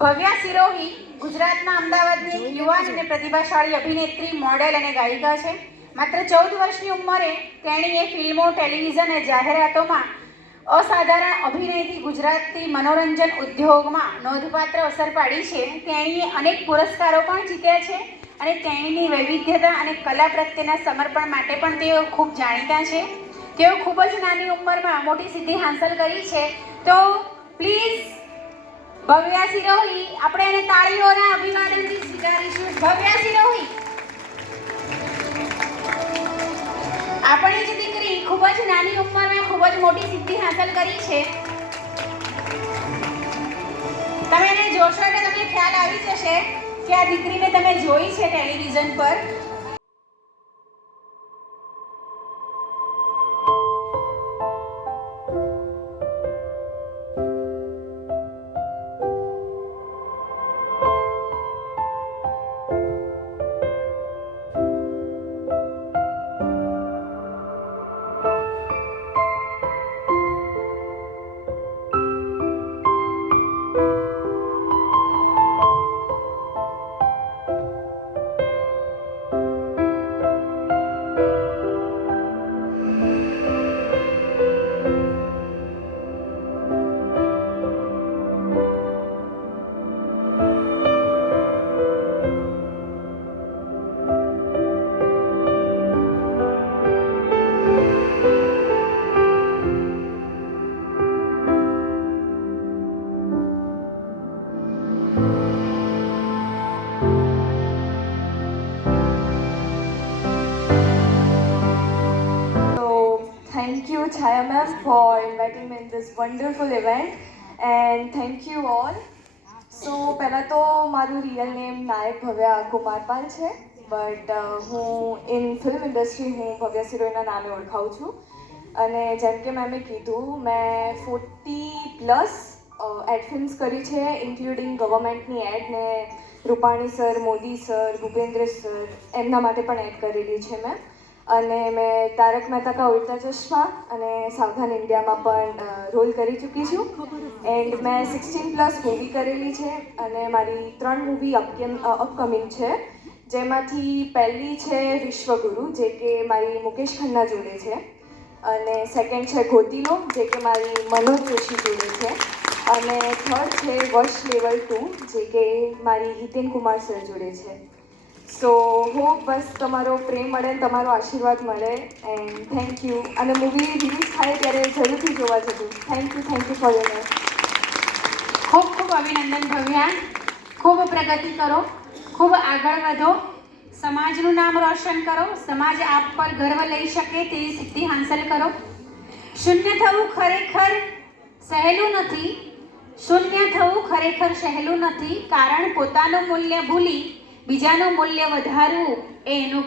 ભવ્યા સિરોહી ગુજરાતના અમદાવાદની એક યુવાન અને પ્રતિભાશાળી અભિનેત્રી, મોડેલ અને ગાયિકા છે. માત્ર 14 વર્ષની ઉંમરે તેણીએ ફિલ્મો, ટેલિવિઝન અને જાહેરાતોમાં અસાધારણ અભિનયથી ગુજરાતી મનોરંજન ઉદ્યોગમાં નોંધપાત્ર અસર પાડી છે. તેણીએ અનેક પુરસ્કારો પણ જીત્યા છે અને તેણીની વૈવિધ્યતા અને કલા પ્રત્યેના સમર્પણ માટે પણ તેઓ ખૂબ જાણીતા છે. તેઓ ખૂબ જ નાની ઉંમરમાં મોટી સિદ્ધિ હાંસલ કરી છે. તો પ્લીઝ ભવ્યા સિરોહી, આપણે એને તાળીઓના અભિવાદનથી સ્વીકારીશું. ભવ્યા સિરોહી આપણી જ દીકરી ખૂબ જ નાની ઉંમરમાં ખૂબ જ મોટી સિદ્ધિ હાંસલ કરી છે. તમે એને જોશો એટલે તમને ખ્યાલ આવી જશે કે આ દીકરીને તમે જોઈ છે ટેલિવિઝન પર. Thank you, Chaya ma'am, for inviting me in this wonderful event, and thank you all. So, પહેલાં તો મારું રિયલ નેમ નાયક ભવ્યા કુમારપાલ છે, બટ હું ઇન ફિલ્મ ઇન્ડસ્ટ્રી હું ભવ્યા સિરોહીના નામે ઓળખાઉં છું. અને જેમ કે મેમે કીધું, મેં 40+ એડ ફિલ્મ્સ કરી છે, ઇન્ક્લુડિંગ ગવર્મેન્ટની એડ ને Rupani sir, Modi sir, Bhupendra sir એમના માટે પણ એડ કરેલી છે મેં. અને મેં તારક મહેતા કા ઉલ્ટા ચશ્મા અને સાવધાન ઇન્ડિયામાં પણ રોલ કરી ચૂકી છું. એન્ડ મેં 16+ મૂવી કરેલી છે અને મારી 3 મૂવી અપકમિંગ છે, જેમાંથી પહેલી છે વિશ્વગુરુ, જે કે મારી મુકેશ ખન્ના જોડે છે, અને સેકન્ડ છે ગોતીલો, જે કે મારી મનોજ જોશી જોડે છે, અને થર્ડ છે વર્ષ લેવલ 2, જે કે મારી હિતેન કુમાર સર જોડે છે. સો હોપ બસ તમારો પ્રેમ મળે ને તમારો આશીર્વાદ મળે, એન્ડ થેન્ક યુ. અને મૂવી રિલીઝ થાય ત્યારે જરૂરથી જોવા જજો. Thank you for your name. ખૂબ ખૂબ અભિનંદન ભવ્યા. ખૂબ પ્રગતિ કરો, ખૂબ આગળ વધો, સમાજનું નામ રોશન કરો, સમાજ આપ પર ગર્વ લઈ શકે તેવી સિદ્ધિ હાંસલ કરો. શૂન્ય થવું ખરેખર સહેલું નથી. શૂન્ય થવું ખરેખર સહેલું નથી, કારણ પોતાનું મૂલ્ય ભૂલી બીજાનું મૂલ્ય વધારવું એ એનું ગુણ